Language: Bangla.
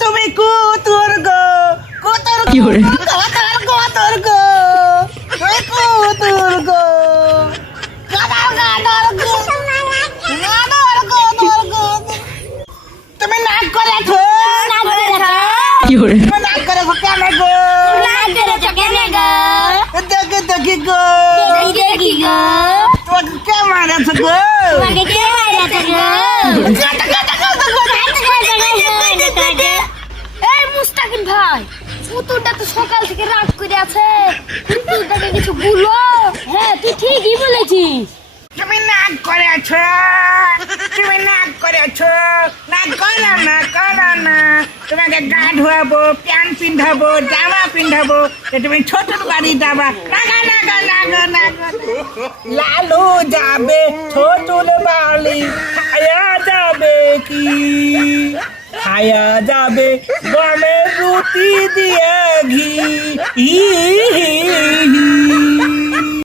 তুমি কুতুর গো কুতুর কি হরে? কুতুর কুতুর গো তুমি কুতুর গো গাদার গাদার গো গাদার গাদার গো তুমি নাক করেছো নাক করেছো কি hore তুমি নাক করেছো কেন গো নাক করেছো কেন গো দেখি দেখি গো দেখি গো তোমাকে কে মারেছে গো তোমাকে কে মারেছে গো এই মুস্তাকিম ভাই পুতুলটা তো সকাল থেকে রাত করে আছে পুতুলটাকে কিছু বলো হ্যাঁ তুই ঠিকই বলেছিস তুমি নাক করেছো তুমি নাক করেছো নাক করো না তোমাকে গা ধোয়াবো প্যান্ট পিন্ধাবো জামা পিন্ধাবো তুমি ছোটর বাড়ি যাবা নাগা নাগা নাগা নাগা লালু যাবে ছোটুর বাড়ি খায়া যাবে কি খায়া যাবে গমের রুটি দিয়ে ঘি